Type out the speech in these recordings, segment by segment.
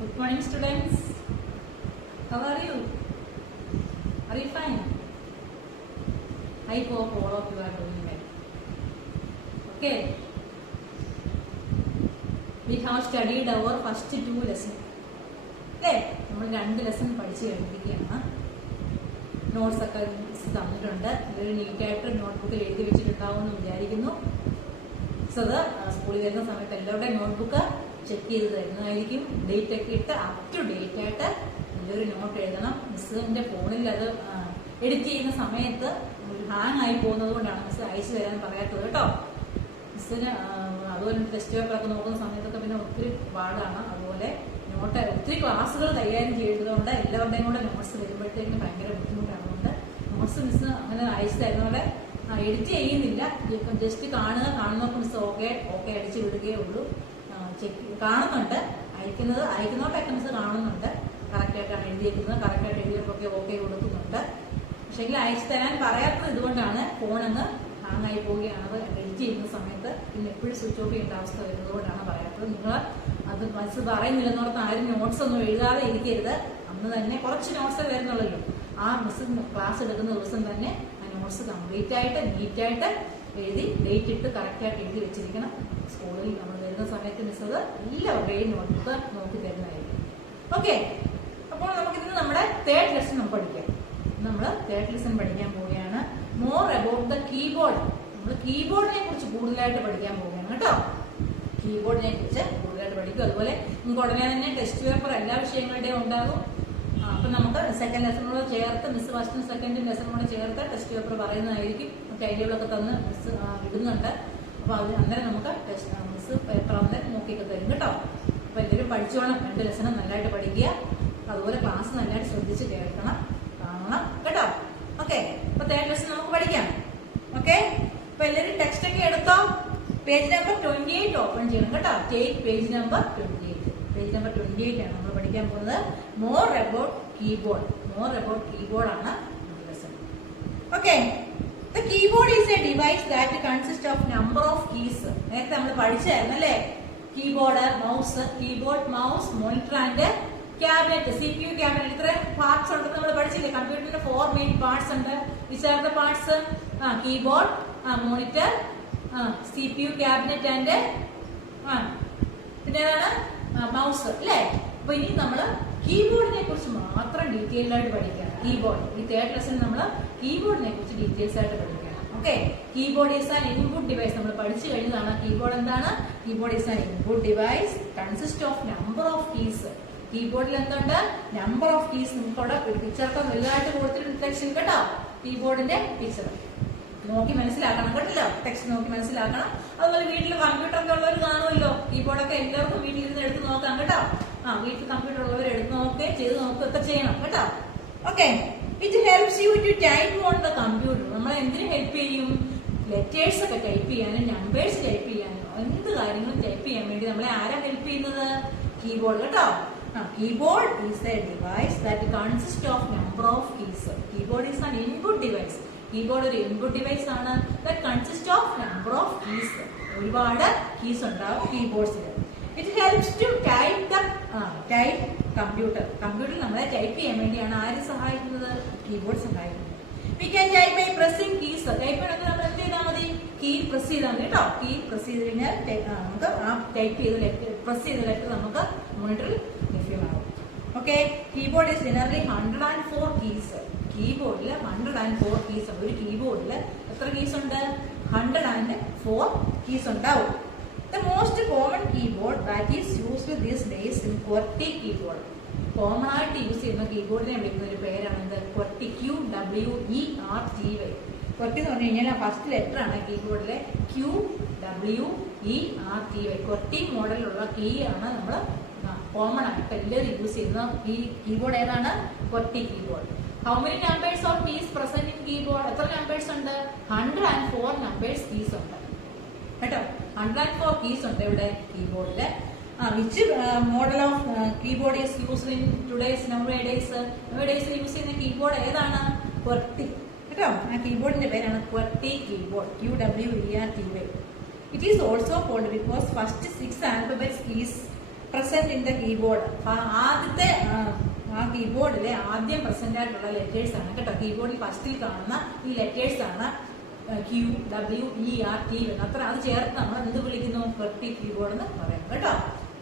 Good morning, students. How are you? Are you fine? I hope all of you are doing well. Okay. We have studied our first two lessons. Okay. നമ്മൾ 2 lesson പഠിച്ചു കഴിഞ്ഞിരിക്കുകയാണ്. Notes ഒക്കെ തന്നിട്ടുണ്ട്. ഇതൊരു നീറ്റായിട്ട് നോട്ട്ബുക്കിൽ എഴുതി വെച്ചിട്ടുണ്ടാവുമെന്ന് വിചാരിക്കുന്നു. So അത് സ്കൂളിൽ വരുന്ന സമയത്ത് എല്ലാവരുടെയും നോട്ട്ബുക്ക് ചെക്ക് ചെയ്ത് തരുന്നതായിരിക്കും. ഡേറ്റ് ഒക്കെ ഇട്ട് അപ് ടു ഡേറ്റ് ആയിട്ട് നല്ലൊരു നോട്ട് എഴുതണം. മിസ്സിന്റെ ഫോണിൽ അത് എഡിറ്റ് ചെയ്യുന്ന സമയത്ത് ഹാങ് ആയി പോകുന്നത് കൊണ്ടാണ് മിസ് അയച്ചു തരാൻ പറയാത്തത് കേട്ടോ. മിസ്സിന് അതുപോലെ ടെസ്റ്റ് പേപ്പറൊക്കെ നോക്കുന്ന സമയത്തൊക്കെ പിന്നെ ഒത്തിരി പാടാണ്. അതുപോലെ നോട്ട് ഒത്തിരി ക്ലാസ്സുകൾ കൈകാര്യം ചെയ്തതുകൊണ്ട് എല്ലാവരുടെയും കൂടെ നോട്ട്സ് വരുമ്പോഴത്തേക്കും ഭയങ്കര ബുദ്ധിമുട്ടാണ്. നോട്ട്സ് മിസ് അങ്ങനെ അയച്ചു തരുന്നവരെ എഡിറ്റ് ചെയ്യുന്നില്ല. ജസ്റ്റ് കാണുന്നവർക്ക് മിസ് ഓക്കെ അടിച്ചു വിടുകയേ ഉള്ളൂ. കാണുന്നുണ്ട്, അയക്കുന്നവരുടെയൊക്കെ മിസ് കാണുന്നുണ്ട്. കറക്റ്റായിട്ടാണ് എഴുതിയിരിക്കുന്നത്. കറക്റ്റായിട്ട് എഴുതിയപ്പോഴൊക്കെ ഓക്കെ കൊടുക്കുന്നുണ്ട്. പക്ഷേ എങ്കിൽ അയച്ചു തരാൻ പറയാത്തത് ഇതുകൊണ്ടാണ്. ഫോണങ്ങ് ഹാങ് ആയി പോവുകയാണ്. അത് എഡിറ്റ് ചെയ്യുന്ന സമയത്ത് പിന്നെ എപ്പോഴും സ്വിച്ച് ഓഫ് ചെയ്യേണ്ട അവസ്ഥ വരുന്നതുകൊണ്ടാണ് പറയാത്തത്. നിങ്ങൾ അത് മിസ് പറയുന്നില്ലെന്നോർത്ത് ആരും നോട്ട്സ് ഒന്നും എഴുതാതെ ഇരിക്കരുത്. അന്ന് തന്നെ കുറച്ച് നോട്ട്സ് വരുന്നുള്ളൂ. ആ മിസ് ക്ലാസ് എടുക്കുന്ന ദിവസം തന്നെ ആ നോട്ട്സ് കംപ്ലീറ്റ് ആയിട്ട് നീറ്റായിട്ട് എഴുതി ഡേറ്റ് ഇട്ട് കറക്റ്റായിട്ട് എഴുതി വെച്ചിരിക്കണം. സ്കൂളിൽ നമ്മൾ വരുന്ന സമയത്ത് മിസ് അത് എല്ലാവരുടെയും നോട്ട്ബുക്ക് നോക്കി തരുന്നതായിരിക്കും. ഓക്കെ, അപ്പോൾ നമുക്കിന്ന് നമ്മുടെ തേർഡ് ലെസൺ നമ്മൾ പഠിക്കാം. നമ്മൾ തേർഡ് ലെസൺ പഠിക്കാൻ പോവുകയാണ്. More about the keyboard. നമ്മൾ കീബോർഡിനെ കുറിച്ച് കൂടുതലായിട്ട് പഠിക്കാൻ പോവുകയാണ് കേട്ടോ. കീബോർഡിനെ കുറിച്ച് കൂടുതലായിട്ട് പഠിക്കും. അതുപോലെ നമുക്ക് ഉടനെ തന്നെ ടെസ്റ്റ് പേപ്പർ എല്ലാ വിഷയങ്ങളുടെയും ഉണ്ടാകും. അപ്പൊ നമുക്ക് സെക്കൻഡ് ലെസണോട് ചേർത്ത് മിസ് ഫസ്റ്റും സെക്കൻഡും ലെസണോട് ചേർത്ത് ടെസ്റ്റ് പേപ്പർ പറയുന്നതായിരിക്കും. ടൈം ടേബിളൊക്കെ തന്ന് മിസ് ഇടുന്നുണ്ട്. അപ്പൊ അത് അന്നേരം നമുക്ക് മിസ് പേപ്പർ അന്നേരം നോക്കിയൊക്കെ തരും കേട്ടോ. അപ്പൊ എല്ലാവരും പഠിച്ചോണം. 2 ലെസണും നല്ലതായിട്ട് പഠിക്കുക. അതുപോലെ ക്ലാസ് നല്ലതായിട്ട് ശ്രദ്ധിച്ച് കേൾക്കണം, കാണണം കേട്ടോ. ഓക്കെ, അപ്പൊ തേർഡ് ലെസൺ നമുക്ക് പഠിക്കാം. ഓക്കെ, അപ്പൊ എല്ലാവരും ടെക്സ്റ്റ് ഒക്കെ എടുത്തോ. പേജ് നമ്പർ 28 ഓപ്പൺ ചെയ്യണം കേട്ടോ. Take page number 28. Page number 28 ആണ് നമ്മൾ പഠിക്കാൻ പോകുന്നത്. More about keyboard. More about keyboard ആണ് lesson. Okay, the keyboard is a device that consists of number of keys. നേരത്തെ നമ്മൾ പഠിച്ചായിരുന്നു അല്ലേ? Keyboard, mouse, keyboard, mouse, monitor and cabinet, CPU cabinet. ഇത്ര parts ഉണ്ടെന്ന് നമ്മൾ പഠിച്ചില്ലേ? കമ്പ്യൂട്ടറിന്റെ 4 മെയിൻ പാർട്സ് ഉണ്ട്. Which are the parts? Keyboard, monitor, CPU cabinet and പിന്നെ ഏതാണ്? മൗസ് അല്ലേ? അപ്പൊ ഇനി നമ്മള് കീബോർഡിനെ കുറിച്ച് മാത്രം ഡീറ്റെയിൽഡ് ആയിട്ട് പഠിക്കണം. കീബോർഡ് ഈ തേർഡ് ലെസൺ നമ്മൾ കീബോർഡിനെ കുറിച്ച് ഡീറ്റെയിൽസ് ആയിട്ട് പഠിക്കണം. Okay, keyboard is an input device. നമ്മൾ പഠിച്ചു കഴിഞ്ഞതാണ്. കീബോർഡ് എന്താണ്? Keyboard is an input device consist of number of keys. കീബോർഡിൽ എന്തുണ്ട്? Number of keys. നമുക്ക് അവിടെ പിക്ചറൊക്കെ വലുതായിട്ട് കൊടുത്തിട്ടുണ്ട് ടെക്സ്റ്റിൽ കേട്ടോ. കീബോർഡിന്റെ പിക്ചർ നോക്കി മനസ്സിലാക്കണം കേട്ടല്ലോ. ടെക്സ്റ്റ് നോക്കി മനസ്സിലാക്കണം. അതുപോലെ വീട്ടിൽ കമ്പ്യൂട്ടറൊക്കെ ഉള്ളവർ കാണുമല്ലോ. കീബോർഡൊക്കെ എല്ലാവർക്കും വീട്ടിലിരുന്ന് എടുത്ത് നോക്കാം കേട്ടോ. വീട്ടിൽ കമ്പ്യൂട്ടർ ഉള്ളവർ എടുത്ത് നോക്കുകയും ചെയ്ത് നോക്കുകയൊക്കെ ചെയ്യണം കേട്ടോ. Okay, it helps you to type on the computer. നമ്മളെ എന്തിനു ഹെൽപ്പ് ചെയ്യും? ലെറ്റേഴ്സ് ഒക്കെ ടൈപ്പ് ചെയ്യാനും നമ്പേഴ്സ് ടൈപ്പ് ചെയ്യാനും എന്ത് കാര്യങ്ങളും ടൈപ്പ് ചെയ്യാൻ വേണ്ടി നമ്മളെ ആരാ ഹെൽപ്പ് ചെയ്യുന്നത്? കീബോർഡ് കേട്ടോ. Keyboard is a device that consist of number of keys. Keyboard is an input device. Keyboard ഒരു ഇൻപുട്ട് ഡിവൈസ് ആണ്. That consist of number of keys. ഒരുപാട് കീസ് ഉണ്ടാവും കീബോർഡ്സിൽ. It helps to type the type computer. കമ്പ്യൂട്ടറിൽ നമ്മളെ type ചെയ്യാൻ വേണ്ടിയാണ് ആര് സഹായിക്കുന്നത്? കീബോർഡ് സഹായിക്കുന്നത്. We can type by pressing keys. Type ചെയ്യണമെങ്കിൽ നമ്മൾ എന്ത് ചെയ്താൽ മതി? കീ പ്രസ് ചെയ്താൽ മതി കേട്ടോ. കീ പ്രസ് ചെയ്ത് കഴിഞ്ഞാൽ നമുക്ക് ആ ടൈപ്പ് ചെയ്ത ലെറ്റർ, പ്രസ് ചെയ്ത ലെറ്റർ നമുക്ക് മോണിറ്ററിൽ ലഭ്യമാകും. Okay, keyboard is generally 104 keys. കീബോർഡിൽ 104 കീസ് ഉണ്ട്. ഒരു കീബോർഡിൽ എത്ര കീസ് ഉണ്ട്? 104 കീസ് ഉണ്ടാവും. The most common keyboard that is used these days in QWERTY keyboard. Common ആയിട്ട് യൂസ് ചെയ്യുന്ന കീബോർഡിനെ വിളിക്കുന്ന ഒരു പേരാണ് എന്ത്? QWERTY. QWERTY. QWERTY എന്ന് പറഞ്ഞു കഴിഞ്ഞാൽ ഫസ്റ്റ് ലെറ്റർ ആണ് കീബോർഡിലെ QWERTY. QWERTY മോഡലിലുള്ള കീ ആണ് നമ്മൾ കോമൺ ആയിട്ട് എല്ലാവരും യൂസ് ചെയ്യുന്ന ഈ കീബോർഡ്. ഏതാണ്? QWERTY keyboard. How many numbers or keys present in keyboard? എത്ര നമ്പേഴ്സ് ഉണ്ട്? 104 നമ്പേഴ്സ് കീസ് ഉണ്ട് കേട്ടോ. 104 കീസ് ഉണ്ട് ഇവിടെ കീബോർഡില്. Which model of keyboard is used in today's nowadays use ചെയ്യുന്ന കീബോർഡ് ഏതാണ്? QWERTY കേട്ടോ. ആ കീബോർഡിന്റെ പേരാണ് QWERTY keyboard. QWERTY. It is also called because first 6 alphabets keys present in the keyboard. ആദ്യത്തെ ആ കീബോർഡിലെ ആദ്യം പ്രസന്റ് ആയിട്ടുള്ള ലെറ്റേഴ്സ് ആണ് കേട്ടോ. കീബോർഡിൽ ഫസ്റ്റിൽ കാണുന്ന ഈ ലെറ്റേഴ്സ് ആണ് Q, W, E, R, T എന്ന്. അത്ര അത് ചേർത്ത് നമ്മൾ എന്ത് വിളിക്കുന്നു? QWERTY കീബോർഡ് എന്ന് പറയുന്നത് കേട്ടോ.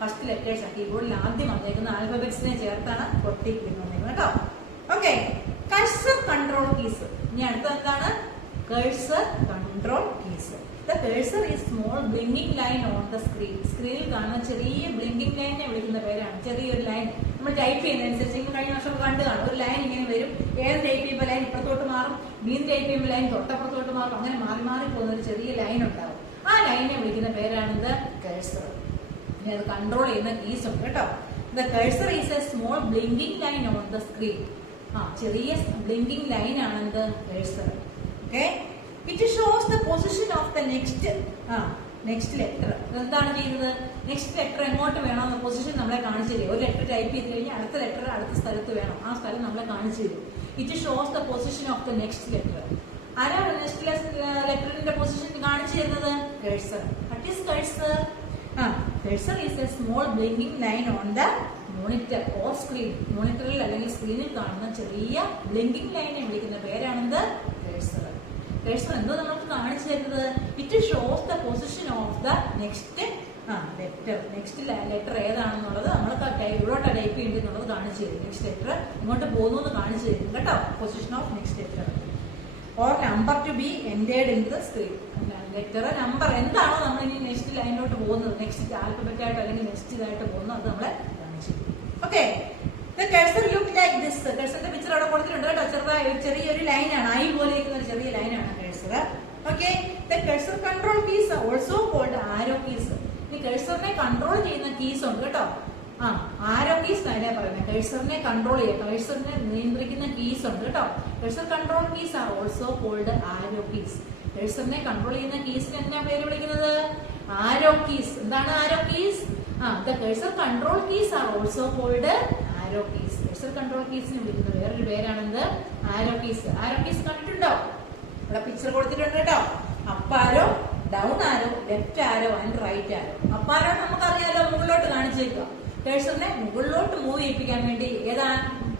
ഫസ്റ്റ് ലെറ്റേഴ്സ് ആണ് കീബോർഡിൽ ആദ്യം വന്നേക്കുന്ന ആൽഫബറ്റ്സിനെ ചേർത്താണ് QWERTY എന്ന് വന്നേക്കുന്നത് കേട്ടോ. Okay, cursor control keys. ഇനി അടുത്ത എന്താണ്? Cursor control keys. The cursor is small blinking line on the screen. സ്ക്രീനിൽ കാണുന്ന ചെറിയ ബ്ലിങ്കിങ് ലൈനിനെ വിളിക്കുന്ന പേരാണ്. ചെറിയൊരു ലൈൻ നമ്മൾ ടൈപ്പ് ചെയ്യുന്നതനുസരിച്ച് കഴിഞ്ഞ വർഷം കണ്ടു കാണും. ഒരു ലൈൻ ഇങ്ങനെ വരും. ഏത് ടൈപ്പ് ചെയ്യുമ്പോൾ ലൈൻ ഇപ്പുറത്തോട്ട് മാറും, വീണ്ടും ടൈപ്പ് ചെയ്യുമ്പോൾ ലൈൻ തൊട്ടപ്പുറത്തോട്ട് മാറും. അങ്ങനെ മാറി മാറി പോകുന്ന ഒരു ചെറിയ ലൈൻ ഉണ്ടാവും. ആ ലൈനെ വിളിക്കുന്ന പേരാണിത് കഴ്സർ. ഇനി അത് കൺട്രോൾ ചെയ്യുന്ന കീസ് ഉണ്ട് കേട്ടോ. The cursor is a small blinking line on the screen. ചെറിയ ബ്ലിങ്കിങ് ലൈൻ ആണിത് cursor. Okay, it shows the position of the next letter. എന്താണ് ചെയ്യുന്നത്? നെക്സ്റ്റ് ലെറ്റർ എങ്ങോട്ട് വേണം പൊസിഷൻ നമ്മളെ കാണിച്ചു തരും. ഒരു ലെറ്റർ ടൈപ്പ് ചെയ്ത് കഴിഞ്ഞാൽ അടുത്ത ലെറ്റർ അടുത്ത സ്ഥലത്ത് വേണം. ആ സ്ഥലം നമ്മളെ കാണിച്ചു തരും. It shows the position of the next letter. ആരാണ് നെക്സ്റ്റ് ലെറ്ററിന്റെ പൊസിഷൻ കാണിച്ചു തരുന്നത്? Cursor. What is cursor? Cursor is a small blinking line on the monitor or screen. മോണിറ്ററിൽ അല്ലെങ്കിൽ സ്ക്രീനിൽ കാണുന്ന ചെറിയ ബ്ലിങ്കിങ് ലൈനെ വിളിക്കുന്ന പേരാണിത് കഴ്സർ. കഴ്സർ എന്തോ നമുക്ക് കാണിച്ചു തരുന്നത്? It shows the position of the next letter. Next letter ഏതാണെന്നുള്ളത് നമ്മൾ ഇവിടോട്ട് ടൈപ്പ് ചെയ്യേണ്ടത് കാണിച്ചു തരും. നെക്സ്റ്റ് ലെറ്റർ ഇങ്ങോട്ട് പോകുന്നു എന്ന് കാണിച്ചു തരും കേട്ടോ. Position of next letter or number two B entered in the screen. Letter number എന്താണോ നമ്മൾ ഇനി നെക്സ്റ്റ് ലൈനിലോട്ട് പോകുന്നത്, നെക്സ്റ്റ് ആൽഫബറ്റ് ആയിട്ട് അല്ലെങ്കിൽ നെക്സ്റ്റ് ഇതായിട്ട് പോകുന്നത്, അത് നമ്മളെ കാണിച്ചു തരും. ഓക്കെ, the cursor look like this. കഴ്സറിന്റെ പിക്ചർ അവിടെ കൊടുത്തിട്ടുണ്ട് കേട്ടോ. ചെറിയൊരു ലൈനാണ്, ഐ പോലെ ഇരിക്കുന്ന ഒരു ചെറിയ ലൈനാണ് cursor. Okay, the cursor control keys are also called arrow keys. ഈ കഴ്സറിനെ കൺട്രോൾ ചെയ്യുന്ന കീസ് ഉണ്ട് കേട്ടോ. ആരോ കീസ് എന്നാണ് പറയുന്നത്. കഴ്സറിനെ കൺട്രോൾ ചെയ്യുക, കഴ്സറിനെ നിയന്ത്രിക്കുന്ന കീസ് ഉണ്ട് കേട്ടോ. Cursor control keys are also called arrow keys. കഴ്സറിനെ കൺട്രോൾ ചെയ്യുന്ന കീസിന് എന്നാ പേര് വിളിക്കുന്നത്? Arrow keys. എന്താണ് arrow keys? the cursor control keys are also called arrow keys. Cursor control കീസിന് വിളിക്കുന്ന വേറൊരു പേരാണെന്ത്? Arrow keys. ആരോ കീസ് കണ്ടിട്ടുണ്ടോ? ഇവിടെ പിക്ചർ കൊടുത്തിട്ടുണ്ട് കേട്ടോ. Up arrow, down arrow, left arrow and right arrow. Up arrow നമുക്കറിയാലോ, മുകളിലോട്ട് കാണിച്ചേക്കുക. കഴ്സറിനെ മുകളിലോട്ട് മൂവ് ചെയ്യിപ്പിക്കാൻ വേണ്ടി ഏതാ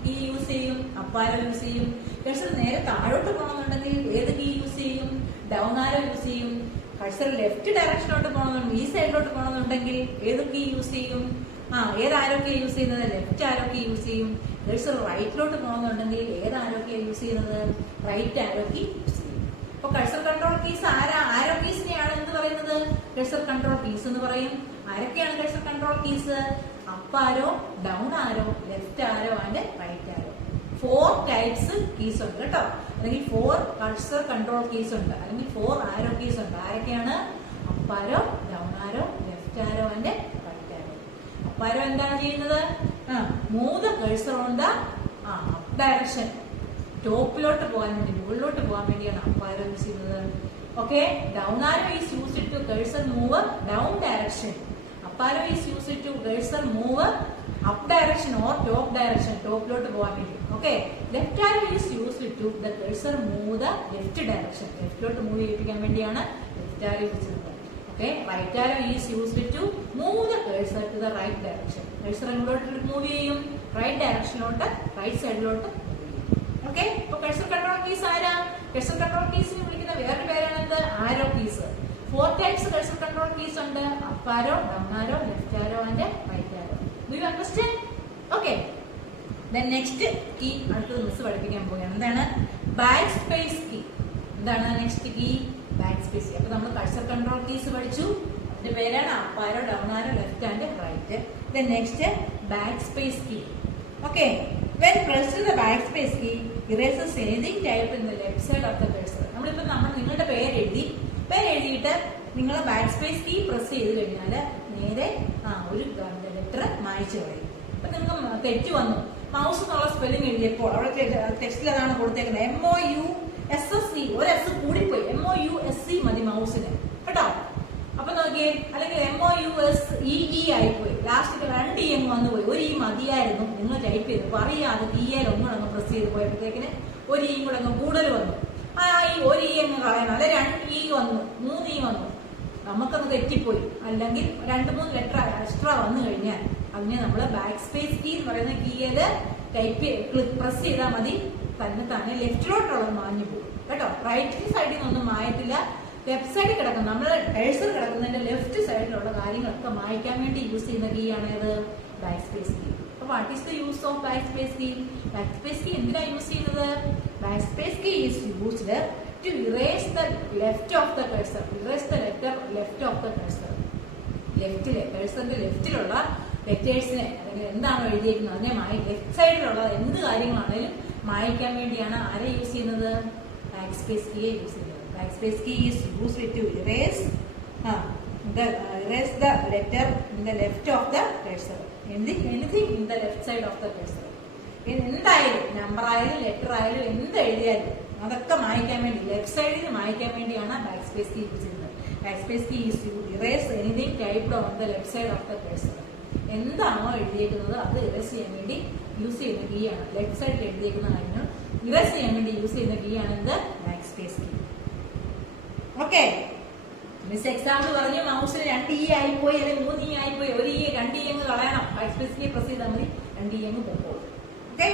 കീ യൂസ് ചെയ്യും? അപ്പ് ആരോ യൂസ് ചെയ്യും. കഴ്സർ നേരെ താഴോട്ട് പോകണമെന്നുണ്ടെങ്കിൽ ഏത് കീ യൂസ് ചെയ്യും? ഡൗൺ ആരോ യൂസ് ചെയ്യും. കഴ്സർ ലെഫ്റ്റ് ഡയറക്ഷനിലോട്ട് പോകണമെന്നുണ്ടെങ്കിൽ, ഈ സൈഡിലോട്ട് പോകണമെന്നുണ്ടെങ്കിൽ ഏത് കീ യൂസ് ചെയ്യും? ഏത് ആരോ കീ യൂസ് ചെയ്യുന്നത്? ലെഫ്റ്റ് ആരോ കീ യൂസ് ചെയ്യും. കഴ്സർ റൈറ്റിലോട്ട് പോകണമെന്നുണ്ടെങ്കിൽ ഏത് ആരോ കീ യൂസ് ചെയ്യുന്നത്? റൈറ്റ് ആരോ കീ യൂസ് ചെയ്യും. അപ്പൊ കഴ്സർ കൺട്രോൾ കീസ് ആരോ കീസിനെയാണ് എന്ത് പറയുന്നത്? കഴ്സർ കൺട്രോൾ കീസ് എന്ന് പറയും. ആരൊക്കെയാണ് cursor control keys? Up arrow, down arrow, left arrow and right arrow. 4 types keys ഉണ്ട് കേട്ടോ. അല്ലെങ്കിൽ 4 കഴ്സർ കൺട്രോൾ കീസ് ഉണ്ട്, അല്ലെങ്കിൽ 4 ആരോ കീസ് ഉണ്ട്. ആരൊക്കെയാണ്? Up arrow, down arrow, left arrow and right arrow. Up arrow എന്താണ് ചെയ്യുന്നത്? Move the cursor on the up direction. ടോപ്പിലോട്ട് പോകാൻ വേണ്ടി, മുകളിലോട്ട് പോകാൻ വേണ്ടിയാണ് അപ്പ് ആരോ യൂസ് ചെയ്യുന്നത്. Okay, down arrow is used to cursor move down direction. Up arrow is used to cursor move up direction or top direction, ടോപ്പിലോട്ട് പോകാൻ വേണ്ടി. Okay, left arrow is used to the cursor move the left direction. ലെഫ്റ്റിലോട്ട് move ചെയ്യിപ്പിക്കാൻ വേണ്ടിയാണ് left arrow use ചെയ്യുന്നത്. Okay, right arrow is used to move the cursor to the right direction. Cursor എങ്ങോട്ട് move ചെയ്യും? Right ഡയറക്ഷനിലോട്ട്, right സൈഡിലോട്ട്. Okay, അപ്പൊ cursor control keys ആരാ? കഴ്സർ കൺട്രോൾ കീസിന് വിളിക്കുന്ന വേറൊരു പേരാണെന്ത്? Arrow keys. 4 types cursor control keys ഉണ്ട്. Up arrow, down arrow, left arrow and right arrow. Do you understand? Okay, then next key അടുത്തത് മിസ് പഠിപ്പിക്കാൻ പോവുകയാണ്. എന്താണ്? Back space key. എന്താണ് next key? Back space key. അപ്പൊ നമ്മൾ cursor control keys പഠിച്ചു. അതിന്റെ പേരാണ് up arrow, down arrow, left and right. Then next back space key. Okay, when pressed the backspace key, erases anything typed in the left side of the cursor. നമ്മളിപ്പോൾ നിങ്ങളുടെ പേര് എഴുതിയിട്ട് നിങ്ങൾ ബാക്ക്സ്പേസ് key press ചെയ്ത് കഴിഞ്ഞാൽ നേരെ ഒരു ലെറ്റർ മായ്ച്ചു കളയും. അപ്പൊ നിങ്ങൾക്ക് തെറ്റ് വന്നു, മൗസ് എന്നുള്ള സ്പെല്ലിംഗ് എഴുതിയപ്പോൾ അവിടെ ടെക്സ്റ്റിൽ അതാണ് കൊടുത്തേക്കുന്നത്. MOUSSE, ഒരു എസ് കൂടിപ്പോയി. MOUSE മതി മൗസിന് കേട്ടോ. അപ്പൊ നോക്കിയേ, അല്ലെങ്കിൽ MOUSEE ആയിപ്പോയി, ലാസ്റ്റ് 2 E വന്നു പോയി. ഒരു E മതിയായിരുന്നു നിങ്ങൾ ടൈപ്പ് ചെയ്ത് അറിയാതെ EL ഒന്നും പ്രസ് ചെയ്ത് പോയപ്പോഴത്തേക്കിന് ഒരു E കൂടെ അങ്ങ് കൂടുതൽ വന്നു. ഒരു E അങ്ങ് കളയണം, അല്ലെ 2 E വന്നു, 3 E വന്നു. നമുക്കത് തെറ്റിപ്പോയി, അല്ലെങ്കിൽ 2-3 ലെറ്റർ എക്സ്ട്രാ വന്നു കഴിഞ്ഞാൽ അതിനെ നമ്മൾ ബാക്ക് സ്പേസ് കീ എന്ന് പറയുന്ന കീയിൽ പ്രസ് ചെയ്താൽ മതി, തന്നെ ലെഫ്റ്റിലോട്ടുള്ളത് മാഞ്ഞു പോകും കേട്ടോ. റൈറ്റ് സൈഡിൽ നിന്നൊന്നും മായത്തില്ല, ലെഫ്റ്റ് സൈഡിൽ കിടക്കുന്ന നമ്മൾ കഴ്സർ കിടക്കുന്നതിന്റെ ലെഫ്റ്റ് സൈഡിലുള്ള കാര്യങ്ങളൊക്കെ മായ്ക്കാൻ വേണ്ടി യൂസ് ചെയ്യുന്ന കീ ആണ് ഇത് ബാക്ക് സ്പേസ് കീ. അപ്പൊ what is the use of back space key? Back space key എന്തിനാ യൂസ് ചെയ്യുന്നത്? Back space key is used to erase the left of the cursor, erase the letter left of the cursor. ലെഫ്റ്റിലെ കഴ്സറിന്റെ ലെഫ്റ്റിലുള്ള ലെറ്റേഴ്സിനെ അല്ലെങ്കിൽ എന്താണോ എഴുതിയിരിക്കുന്നത് അതിനെ left സൈഡിലുള്ള എന്ത് കാര്യങ്ങളാണെങ്കിലും മായ്ക്കാൻ വേണ്ടിയാണ് ആരെ യൂസ് ചെയ്യുന്നത്? ബാക്ക് സ്പേസ് കീയെ യൂസ് ചെയ്യുന്നത്. Back space key is used to erase the letter in the left of the cursor, anything in the left side of the cursor. എന്തായാലും നമ്പർ ആയാലും ലെറ്റർ ആയാലും എന്ത് എഴുതിയാലും അതൊക്കെ മായ്ക്കാൻ വേണ്ടി ലെഫ്റ്റ് സൈഡിൽ നിന്ന് മായ്ക്കാൻ വേണ്ടിയാണ് ബാക്ക് സ്പേസ് കീ യൂസ് ചെയ്യുന്നത്. Back space key is to erase anything typed on the left side of the cursor. എന്താണോ എഴുതിയേക്കുന്നത് അത് ഇറേസ് ചെയ്യാൻ വേണ്ടി യൂസ് ചെയ്യുന്ന കീ ആണ്. ലെഫ്റ്റ് സൈഡിൽ എഴുതിയേക്കുന്ന കാര്യങ്ങൾ ഇറേസ് ചെയ്യാൻ വേണ്ടി യൂസ് ചെയ്യുന്ന കീ ആണ് എന്ത്? Back space key. Okay, miss example പറഞ്ഞു മൗസിൽ 2 E ആയിപ്പോയി അല്ലെങ്കിൽ 3 E ആയിപ്പോയി, 1 E 2 E അങ്ങ് കളയണം. ബാക്ക് സ്പേസ് കീ പ്രസ് ചെയ്താൽ മതി, 2 E അങ്ങ് പോകും. Okay,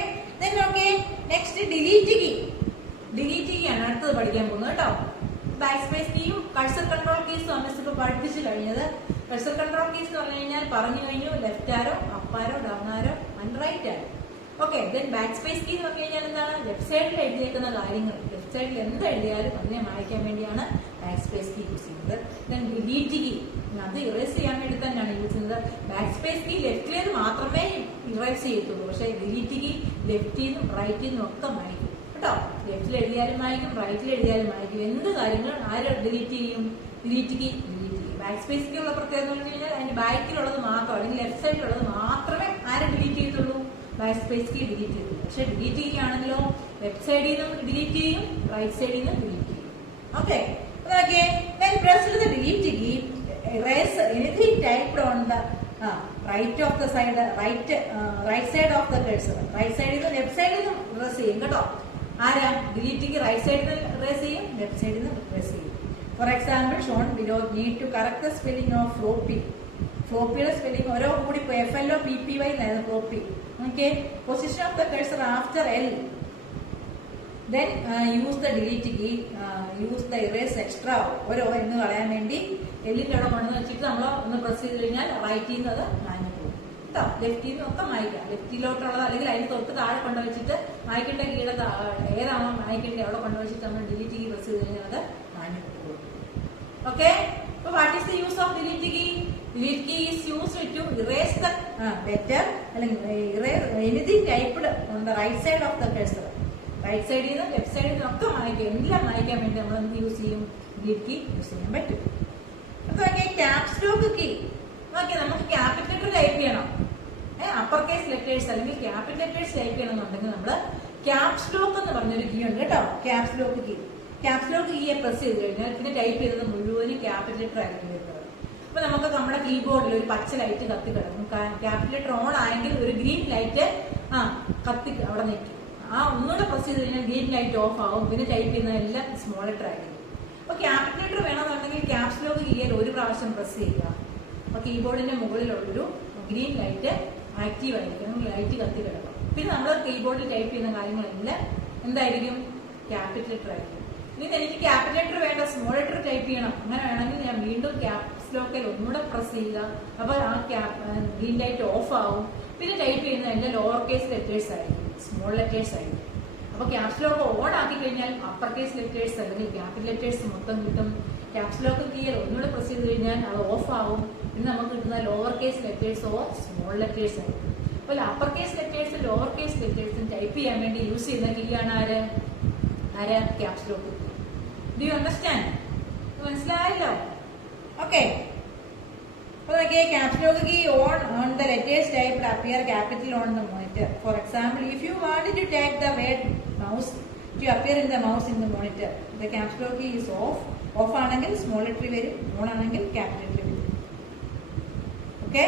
next delete key. Delete key ആണ് അടുത്തത് പഠിക്കാൻ പോകുന്നത് കേട്ടോ. ബാക്ക് സ്പേസ് കീയും കഴ്സർ കൺട്രോൾ കീസും മിസ് ഇപ്പോൾ പഠിപ്പിച്ചു കഴിഞ്ഞത്. കഴ്സർ കൺട്രോൾ കീസ് എന്ന് പറഞ്ഞു കഴിഞ്ഞാൽ പറഞ്ഞു കഴിഞ്ഞു left arrow, up arrow, down arrow and right arrow. Okay, then back space key എന്ന് പറഞ്ഞു കഴിഞ്ഞാൽ എന്താണ്? ലെഫ്റ്റ് സൈഡിൽ എഴുതിയേക്കുന്ന കാര്യങ്ങൾ ലെഫ്റ്റ് സൈഡിൽ എന്ത് എഴുതിയാലും അതിനെ മായ്ക്കാൻ വേണ്ടിയാണ് ബാക്ക് സ്പേസ് കീ യൂസ് ചെയ്യുന്നത്. ദെൻ ഡിലീറ്റ് കീ അത് ഇറേസ് ചെയ്യാൻ വേണ്ടി തന്നെയാണ് യൂസ് ചെയ്യുന്നത്. ബാക്ക് സ്പേസ് കീ ലെഫ്റ്റിലേത് മാത്രമേ ഇറേസ് ചെയ്യത്തുള്ളൂ, പക്ഷേ ഡിലീറ്റ് കീ ലെഫ്റ്റിൽ നിന്നും റൈറ്റിൽ നിന്നും ഒക്കെ മായ്ക്കും കേട്ടോ. ലെഫ്റ്റിൽ എഴുതിയാലും മായ്ക്കും, റൈറ്റിൽ എഴുതിയാലും മായ്ക്കും. എന്ത് കാര്യങ്ങൾ ആര് ഡിലീറ്റ് ചെയ്യും? ഡിലീറ്റ് കീ ഡിലീറ്റ് ചെയ്യും. ബാക്ക് സ്പേസ് കീ ഉള്ള പ്രത്യേകത എന്ന് പറഞ്ഞു കഴിഞ്ഞാൽ അതിന്റെ ബാക്കിലുള്ളത് മാത്രം അല്ലെങ്കിൽ ലെഫ്റ്റ് സൈഡിലുള്ളത് മാത്രമേ ആര് ഡിലീറ്റ് ചെയ്യത്തുള്ളൂ? ബാക്ക് സ്പേസ് കീ ഡിലീറ്റ് ചെയ്തു. പക്ഷെ ഡിലീറ്റ് കീ ആണെങ്കിലോ ലെഫ്റ്റ് സൈഡിൽ നിന്നും ഡിലീറ്റ് ചെയ്യും, റൈറ്റ് സൈഡിൽ നിന്നും ഡിലീറ്റ് ചെയ്യും. Okay, press the delete key, erase anything typed on the right of the side, right side of the cursor. Right side is the left side is erase ചെയ്യും കേട്ടോ. ആരാ? Delete key right സൈഡിൽ നിന്ന് erase ചെയ്യും, left സൈഡിൽ നിന്ന് erase ചെയ്യും. For example shown below, need to correct the spelling of floppy. ഫ്ലോപ്പിയുടെ സ്പെല്ലിംഗ് ഓരോ കൂടി FLO PPY എന്നായിരുന്നു floppy. Okay, position of the cursor after L. Then use the delete key, use the erase extra ഓരോ എന്ന് കളയാൻ വേണ്ടി എല്ലിന്റെ അവിടെ കൊണ്ടുവന്ന് വെച്ചിട്ട് നമ്മൾ ഒന്ന് പ്രസ് ചെയ്ത് കഴിഞ്ഞാൽ റൈറ്റിൽ നിന്ന് അത് മാഞ്ഞു പോകും കേട്ടോ. ലെഫ്റ്റിൽ നിന്ന് ഒക്കെ മായ്ക്കാം. ലെഫ്റ്റിലോട്ടുള്ളത് അല്ലെങ്കിൽ അതിന് തൊട്ട് താഴെ കൊണ്ടുവച്ചിട്ട് മായ്ക്കേണ്ട കീയുടെ ഏതാണോ മായ്ക്കേണ്ടത് അവിടെ കൊണ്ടുവച്ചിട്ട് നമ്മൾ ഡിലീറ്റ് കീ പ്രസ് ചെയ്ത് കഴിഞ്ഞാൽ അത് മാഞ്ഞു പോകും. ഓക്കെ, അപ്പൊ what is the use of delete key? Delete key is used to erase the letter അല്ലെങ്കിൽ erase anything typed on the right side of the cursor. Right സൈഡിൽ നിന്ന് ലെഫ്റ്റ് സൈഡിൽ നിന്ന് ഒക്കെ മായ്ക്കാം. എല്ലാം മായ്ക്കാൻ വേണ്ടി നമ്മൾ എന്ത് യൂസ് ചെയ്യും? ഡിലീറ്റ് കീ യൂസ് ചെയ്യാൻ പറ്റും. അപ്പൊ ക്യാപ്സ് ലോക്ക് കീ നോക്കിയാൽ നമുക്ക് ക്യാപിറ്റൽ ലെറ്റർ ടൈപ്പ് ചെയ്യണം, അപ്പർ കേസ് ലെറ്റേഴ്സ് അല്ലെങ്കിൽ ക്യാപിറ്റൽ ലെറ്റേഴ്സ് ടൈപ്പ് ചെയ്യണമെന്നുണ്ടെങ്കിൽ നമ്മൾ ക്യാപ്സ് ലോക്ക് എന്ന് പറഞ്ഞൊരു കീ ഉണ്ട് കേട്ടോ. Caps lock key, caps lock കീയെ പ്രസ് ചെയ്ത് കഴിഞ്ഞാൽ പിന്നെ ടൈപ്പ് ചെയ്തത് മുഴുവനും ക്യാപിറ്റൽ ലെറ്റർ ആയിരിക്കും വരുന്നത്. അപ്പൊ നമുക്ക് നമ്മുടെ കീബോർഡിൽ ഒരു പച്ച ലൈറ്റ് കത്തി കിടക്കും. ക്യാപിറ്റൽ ലെറ്റർ ഓൺ ആയെങ്കിൽ ഒരു ഗ്രീൻ ലൈറ്റ് കത്തി അവിടെ നിൽക്കും. ഒന്നുകൂടെ പ്രസ് ചെയ്ത് കഴിഞ്ഞാൽ ഗ്രീൻ ലൈറ്റ് ഓഫ് ആവും. പിന്നെ ടൈപ്പ് ചെയ്യുന്ന എല്ലാം സ്മോൾ ലെറ്റർ ആയിരിക്കും. അപ്പൊ ക്യാപിറ്റൽ ലെറ്റർ വേണമെന്നുണ്ടെങ്കിൽ ക്യാപ്സ് ലോക്ക് കീയിൽ ഒരു പ്രാവശ്യം പ്രസ് ചെയ്യുക. അപ്പൊ കീബോർഡിന്റെ മുകളിലുള്ളൊരു ഗ്രീൻ ലൈറ്റ് ആക്റ്റീവ് ആയിരിക്കും, ലൈറ്റ് കത്തി കിടക്കും. പിന്നെ നമ്മൾ കീബോർഡിൽ ടൈപ്പ് ചെയ്യുന്ന കാര്യങ്ങളെല്ലാം എന്തായിരിക്കും? ക്യാപിറ്റൽ ലെറ്റർ ആയിരിക്കും. ഇനി എനിക്ക് ക്യാപിറ്റൽ ലെറ്റർ വേണ്ട, സ്മോൾ ലെറ്റർ ടൈപ്പ് ചെയ്യണം, അങ്ങനെ വേണമെങ്കിൽ ഞാൻ വീണ്ടും ക്യാപ്സ് ലോക്കിൽ ഒന്നുകൂടെ പ്രസ് ചെയ്യുക. അപ്പൊ ആ ഗ്രീൻ ലൈറ്റ് ഓഫ് ആവും. പിന്നെ ടൈപ്പ് ചെയ്യുന്ന എന്റെ ലോവർ കേസ് ലെറ്റേഴ്സ് ആയിരിക്കും, സ്മോൾ ലെറ്റേഴ്സ് ആയിരിക്കും. അപ്പൊ ക്യാപ്സ് ലോക്ക് ഓൺ ആക്കി കഴിഞ്ഞാൽ അപ്പർ കേസ് ലെറ്റേഴ്സ് അല്ലെങ്കിൽ ക്യാപിറ്റൽ ലെറ്റേഴ്സ് മൊത്തം കിട്ടും. ക്യാപ്സ് ലോക്ക് കീയിൽ ഒന്നുകൂടെ പ്രസ് ചെയ്ത് കഴിഞ്ഞാൽ അത് ഓഫ് ആവും. പിന്നെ നമുക്ക് കിട്ടുന്ന ലോവർ കേസ് ലെറ്റേഴ്സോ സ്മോൾ ലെറ്റേഴ്സ് ആയിരിക്കും. അപ്പോൾ അപ്പർ കേസ് ലെറ്റേഴ്സും ലോവർ കേസ് ലെറ്റേഴ്സും ടൈപ്പ് ചെയ്യാൻ വേണ്ടി യൂസ് ചെയ്യുന്ന കീ ആണ് ആര്? Caps lock key. Do you understand? മനസ്സിലായല്ലോ? ഓക്കെ, അപ്പോൾ caps lock key on the letters typed appear capital on the monitor. For example, if you wanted to take the word mouse to appear in the mouse in the monitor, the caps lock key is off. Off ആണെങ്കിൽ small letter വരും, on ആണെങ്കിൽ capital letter വരും. Okay?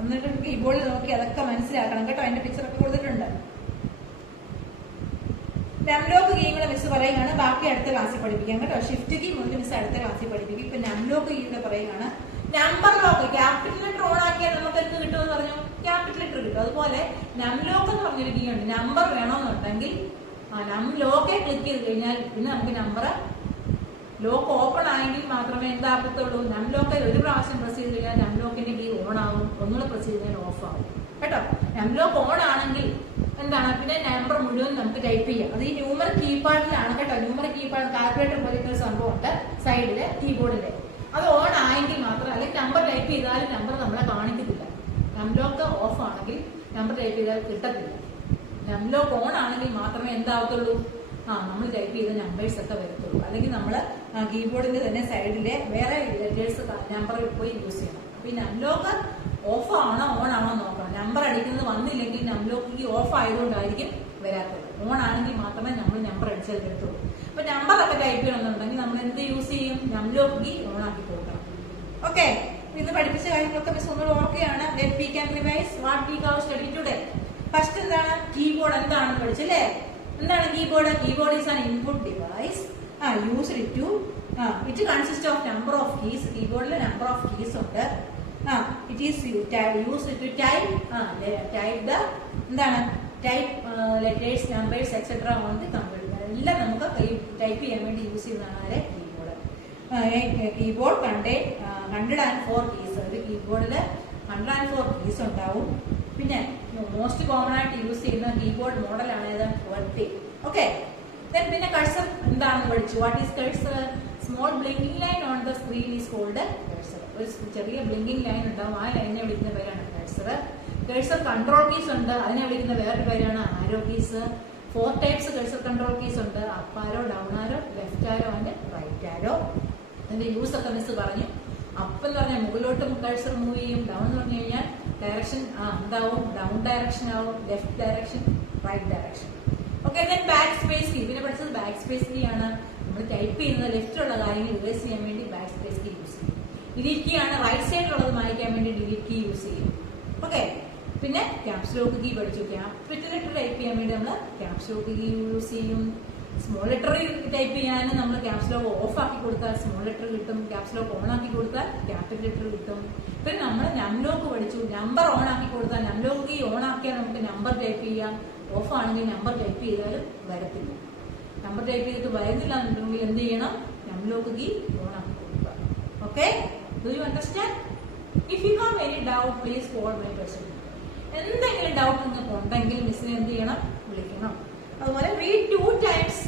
എന്നിട്ട് കീബോർഡിൽ നോക്കി അതൊക്കെ മനസ്സിലാക്കണം കേട്ടോ. അതിന്റെ പിക്ചർ ഒക്കെ കൊടുത്തിട്ടുണ്ട്. നംലോക്ക് കീയുടെ മിസ് പറയുകയാണ്, ബാക്കി അടുത്ത ക്ലാസ്സിൽ പഠിപ്പിക്കാം കേട്ടോ. ഷിഫ്റ്റ് കീ മുതൽ മിസ് അടുത്ത ക്ലാസ്സിൽ പഠിപ്പിക്കും. ഇപ്പൊ നംലോക്ക് കീയുടെ പറയുകയാണ്. Number lock capital letter on ആക്കിയാൽ നമുക്ക് എന്ത് കിട്ടുമെന്ന് പറഞ്ഞു? ക്യാപിറ്റൽ ലെറ്റർ കിട്ടും. അതുപോലെ നംലോക്ക് എന്ന് പറഞ്ഞൊരു കീ ഉണ്ട്. നമ്പർ വേണമെന്നുണ്ടെങ്കിൽ നംലോക്കെ ക്ലിക്ക് ചെയ്ത് കഴിഞ്ഞാൽ പിന്നെ നമുക്ക് നമ്പർ ലോക്ക് ഓപ്പൺ ആയെങ്കിൽ മാത്രമേ എന്താകത്തുള്ളൂ. നംലോക്കിൽ ഒരു പ്രാവശ്യം പ്രസ് ചെയ്ത് കഴിഞ്ഞാൽ നംലോക്കിന്റെ കീ ഓൺ ആവും, ഒന്നുകൂടെ പ്രസ് ചെയ്ത് കഴിഞ്ഞാൽ ഓഫ് ആവും കേട്ടോ. നംലോക്ക് ഓൺ ആണെങ്കിൽ എന്താണ്, പിന്നെ നമ്പർ മുഴുവൻ നമുക്ക് ടൈപ്പ് ചെയ്യാം. അത് ഈ ന്യൂമർ കീപാഡിലാണ് കേട്ടോ. ന്യൂമർ കീപാഡ് കാൽക്കുലേറ്റർ പോലത്തെ ഒരു സംഭവം ഉണ്ട് സൈഡില് കീബോർഡില്. അത് ഓൺ ആയെങ്കിൽ മാത്രം, അല്ലെങ്കിൽ നമ്പർ ടൈപ്പ് ചെയ്താലും നമ്പർ നമ്മളെ കാണിക്കത്തില്ല. നംലോക്ക് ഓഫ് ആണെങ്കിൽ നമ്പർ ടൈപ്പ് ചെയ്താൽ കിട്ടത്തില്ല. നംലോക്ക് ഓൺ ആണെങ്കിൽ മാത്രമേ എന്താവത്തുള്ളൂ, നമ്മൾ ടൈപ്പ് ചെയ്ത നമ്പേഴ്സ് ഒക്കെ വരത്തുള്ളൂ. അല്ലെങ്കിൽ നമ്മൾ കീബോർഡിന്റെ തന്നെ സൈഡിലെ വേറെ ലെറ്റേഴ്സ് നമ്പർ പോയി യൂസ് ചെയ്യണം. അപ്പൊ ഈ നംലോക്ക് ഓഫ് ആണോ ഓൺ ആണോ നോക്കണം. നമ്പർ അടിക്കുന്നത് വന്നില്ലെങ്കിൽ നംലോക്ക് കീ ഓഫ് ആയതുകൊണ്ടായിരിക്കും വരാത്തത്. ഓൺ ആണെങ്കിൽ മാത്രമേ നമ്മൾ നമ്പർ അടിച്ചത് എടുത്തുള്ളൂ. അപ്പൊ നമ്പർ ഒക്കെ ടൈപ്പ് ചെയ്യണമെന്നുണ്ടെങ്കിൽ നമ്മൾ എന്ത് യൂസ് ചെയ്യും? നംലോക്ക് കീ ഓൺ ആക്കി കൊടുക്കണം. ഓക്കെ, ഇന്ന് പഠിപ്പിച്ച കാര്യങ്ങളൊക്കെ മിസ് ഒന്നുകൂടെ ഓക്കെയാണ്. Let we can revise what we have studied today. First എന്താണ് കീബോർഡ് എന്താണെന്ന് പഠിച്ചല്ലേ. എന്താണ് keyboard? Keyboard is an input device used to it consist of number of keys. കീബോർഡിൽ നമ്പർ ഓഫ് കീസ് ഉണ്ട്. It is used to type the എന്താണ് type letters numbers etcetera on the computer. എല്ലാം നമുക്ക് type ചെയ്യാൻ വേണ്ടി use ചെയ്യുന്നതാണ് keyboard. Keyboard contain 104 keys. ഒരു കീബോർഡിൽ 104 keys ഉണ്ടാവും. പിന്നെ മോസ്റ്റ് കോമൺ ആയിട്ട് യൂസ് ചെയ്യുന്ന കീബോർഡ് മോഡലാണ് ഏത്? QWERTY. ഓക്കെ, പിന്നെ കഴ്സർ എന്താണെന്ന് പഠിച്ചു. What is cursor? Small blinking line on the screen is called cursor. ഒരു ചെറിയ ബ്ലിങ്കിങ് ലൈൻ ഉണ്ടാവും, ആ ലൈനിനെ വിളിക്കുന്ന പേരാണ് കഴ്സർ. കഴ്സർ കൺട്രോൾ കീസ് ഉണ്ട്, അതിനെ വിളിക്കുന്ന വേറൊരു പേരാണ് arrow keys. 4 types cursor control keys ഉണ്ട്. Up arrow, down arrow, left arrow and right arrow. അതിന്റെ യൂസ് ഒക്കെ മിസ് പറഞ്ഞു. അപ്പ് എന്ന് പറഞ്ഞാൽ മുകളിലോട്ട് കഴ്സർ മൂവ് ചെയ്യും. ഡൗൺ എന്ന് പറഞ്ഞു കഴിഞ്ഞാൽ ഡയറക്ഷൻ എന്താവും? ഡൗൺ ഡയറക്ഷൻ ആവും. Left direction, right direction. Okay, then back space key. പിന്നെ പഠിച്ചത് ബാക്ക് സ്പേസ് കീ ആണ്. നമ്മൾ ടൈപ്പ് ചെയ്യുന്നത് ലെഫ്റ്റിലുള്ള കാര്യങ്ങൾ റിവേഴ്സ് ചെയ്യാൻ വേണ്ടി ബാക്ക് സ്പേസ് കീ യൂസ് ചെയ്യും. ഡിലീറ്റ് കീ ആണ്. റൈറ്റ് സൈഡിലുള്ളത് മായ്ക്കാൻ വേണ്ടി ഡിലീറ്റ് കീ യൂസ് ചെയ്യും. ഓക്കെ, പിന്നെ ക്യാപ്സ് ലോക്ക് കീ പഠിച്ചു. ക്യാപിറ്റൽ ലെറ്റർ ടൈപ്പ് ചെയ്യാൻ വേണ്ടി നമ്മൾ ക്യാപ്സ് ലോക്ക് കീ യൂസ് ചെയ്യും. സ്മോൾ ലെറ്റർ ടൈപ്പ് ചെയ്യാൻ നമ്മൾ ക്യാപ്സ് ലോക്ക് ഓഫ് ആക്കി കൊടുത്താൽ സ്മോൾ ലെറ്റർ കിട്ടും. ക്യാപ്സ് ലോക്ക് ഓൺ ആക്കി കൊടുത്താൽ ക്യാപിറ്റൽ ലെറ്റർ കിട്ടും. പിന്നെ നമ്മൾ നംലോക്ക് പഠിച്ചു. നമ്പർ ഓൺ ആക്കി കൊടുത്താൽ നംലോക്ക് കീ ഓൺ ആക്കിയാൽ നമുക്ക് നമ്പർ ടൈപ്പ് ചെയ്യാം. ഓഫ് ആണെങ്കിൽ നമ്പർ ടൈപ്പ് ചെയ്താലും വരത്തില്ല. നമ്പർ ടൈപ്പ് ചെയ്തിട്ട് വരുന്നില്ല എന്നുണ്ടെങ്കിൽ എന്ത് ചെയ്യണം? നംലോക്ക് കീ ഓൺ ആക്കി കൊടുക്കുക. Okay, do you understand? If you have any doubt please call my person. എന്തെങ്കിലും ഡൗട്ട് നിങ്ങൾക്ക് ഉണ്ടെങ്കിൽ മിസ്സിനെ എന്ത് ചെയ്യണം? വിളിക്കണം. അതുപോലെ read 2 times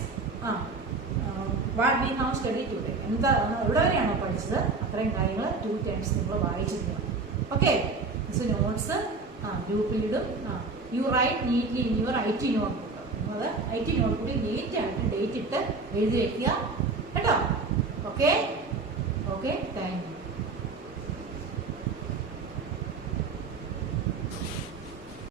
what we have study today. എന്താണ് എവിടെ വരെയാണോ പഠിച്ചത് അത്രയും കാര്യങ്ങൾ 2 times നിങ്ങൾ വായിച്ചിരിക്കണം. ഓക്കെ, മിസ് നോട്ട്സ് ഗ്രൂപ്പിലിടും. You write neatly in your IT notebook. അത് IT നോട്ട്ബുക്കിൽ നീറ്റ് ആയിട്ട് ഡേറ്റ് ഇട്ട് എഴുതി വെക്കുക കേട്ടോ. Okay, thank U.